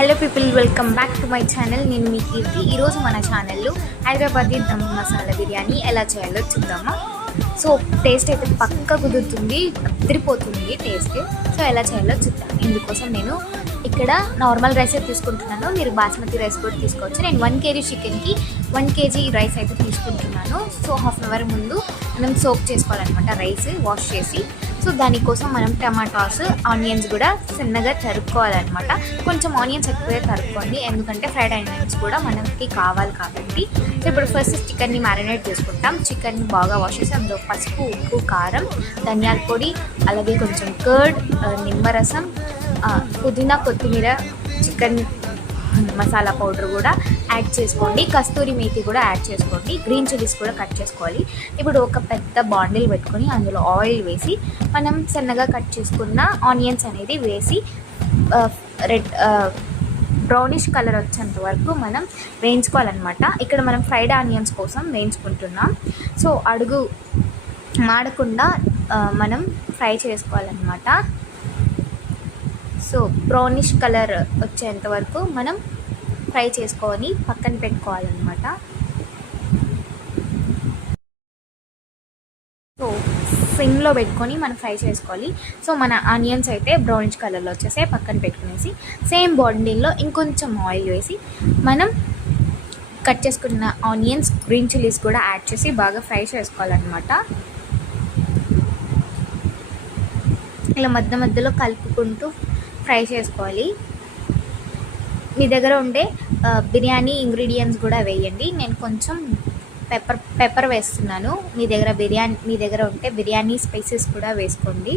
Hello people, welcome back to my channel. నేను మీ కీర్తి. ఈరోజు మన ఛానల్లో హైదరాబాదీ దమ్ మసాలా బిర్యానీ ఎలా చేయాలో చూద్దామా. సో టేస్ట్ అయితే పక్కా కుదురుతుంది, అదిరిపోతుంది టేస్ట్. సో ఎలా చేయాలో చూద్దాం. ఇందుకోసం నేను ఇక్కడ నార్మల్ రైస్ అయితే తీసుకుంటున్నాను. మీరు బాస్మతి రైస్ కూడా తీసుకోవచ్చు. నేను 1 kg చికెన్కి 1 kg రైస్ అయితే తీసుకుంటున్నాను. సో హాఫ్ అన్ అవర్ ముందు మనం సోక్ చేసుకోవాలన్నమాట రైస్ వాష్ చేసి. సో దానికోసం మనం టమాటాస్, ఆనియన్స్ కూడా సన్నగా తరుక్కోవాలన్నమాట. కొంచెం ఆనియన్స్ ఎక్కువే తరుక్కోండి, ఎందుకంటే ఫ్రైడ్ ఆనియన్స్ కూడా మనకి కావాలి కాబట్టి. సో ఇప్పుడు ఫస్ట్ చికెన్ని మ్యారినేట్ చేసుకుంటాం. చికెన్ని బాగా వాష్ చేసి అందులో పసుపు, ఉప్పు, కారం, ధనియాల పొడి, అలాగే కొంచెం కర్డ్, నిమ్మరసం, పుదీనా, కొత్తిమీర, చికెన్ మసాలా పౌడర్ కూడా యాడ్ చేసుకోండి. కస్తూరి మేతి కూడా యాడ్ చేసుకోండి. గ్రీన్ చిల్లీస్ కూడా కట్ చేసుకోవాలి. ఇప్పుడు ఒక పెద్ద బాండిల్ పెట్టుకొని అందులో ఆయిల్ వేసి మనం సన్నగా కట్ చేసుకున్న ఆనియన్స్ అనేది వేసి రెడ్ బ్రౌనిష్ కలర్ వచ్చేంత వరకు మనం వేయించుకోవాలన్నమాట. ఇక్కడ మనం ఫ్రైడ్ ఆనియన్స్ కోసం వేయించుకుంటున్నాం. సో అడుగు మాడకుండా మనం ఫ్రై చేసుకోవాలన్నమాట. సో బ్రౌనిష్ కలర్ వచ్చేంత వరకు మనం ఫ్రై చేసుకొని పక్కన పెట్టుకోవాలన్నమాట. సో సిమ్లో పెట్టుకొని మనం ఫ్రై చేసుకోవాలి. సో మన ఆనియన్స్ అయితే బ్రౌనిష్ కలర్లో వచ్చేసి పక్కన పెట్టుకునేసి సేమ్ బాండిల్లో ఇంకొంచెం ఆయిల్ వేసి మనం కట్ చేసుకున్న ఆనియన్స్, గ్రీన్ చిల్లీస్ కూడా యాడ్ చేసి బాగా ఫ్రై చేసుకోవాలన్నమాట. ఇలా మధ్యలో కలుపుకుంటూ ఫ్రై చేసుకోవాలి. మీ దగ్గర ఉండే బిర్యానీ ఇంగ్రీడియంట్స్ కూడా వేయండి. నేను కొంచెం పెప్పర్ వేస్తున్నాను. మీ దగ్గర ఉంటే బిర్యానీ స్పైసెస్ కూడా వేసుకోండి.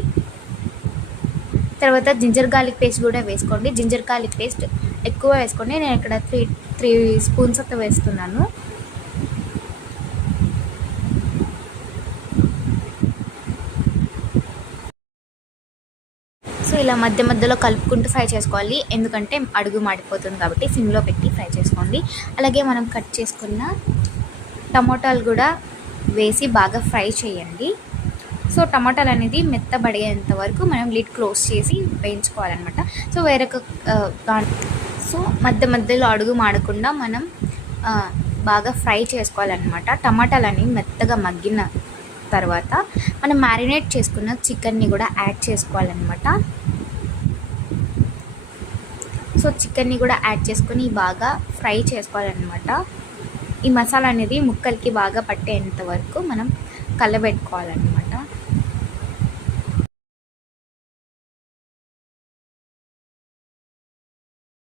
తర్వాత జింజర్ గార్లిక్ పేస్ట్ కూడా వేసుకోండి. జింజర్ గార్లిక్ పేస్ట్ ఎక్కువ వేసుకోండి. నేను ఇక్కడ 3 స్పూన్స్ అయితే వేస్తున్నాను. సో ఇలా మధ్యలో కలుపుకుంటూ ఫ్రై చేసుకోవాలి, ఎందుకంటే అడుగు మాడిపోతుంది కాబట్టి సిమ్లో పెట్టి ఫ్రై చేసుకోండి. అలాగే మనం కట్ చేసుకున్న టమోటాలు కూడా వేసి బాగా ఫ్రై చేయండి. సో టమాటాలు అనేది మెత్తబడేంత వరకు మనం లిడ్ క్లోజ్ చేసి వేయించుకోవాలన్నమాట. సో సో మధ్యలో అడుగు మాడకుండా మనం బాగా ఫ్రై చేసుకోవాలన్నమాట. టమాటాలు అనేవి మెత్తగా మగ్గిన తర్వాత మనం మ్యారినేట్ చేసుకున్న చికెన్ని కూడా యాడ్ చేసుకోవాలన్నమాట. సో చికెన్ని కూడా యాడ్ చేసుకొని బాగా ఫ్రై చేసుకోవాలన్నమాట. ఈ మసాలా అనేది ముక్కలకి బాగా పట్టేంత వరకు మనం కలబెట్టుకోవాలన్నమాట.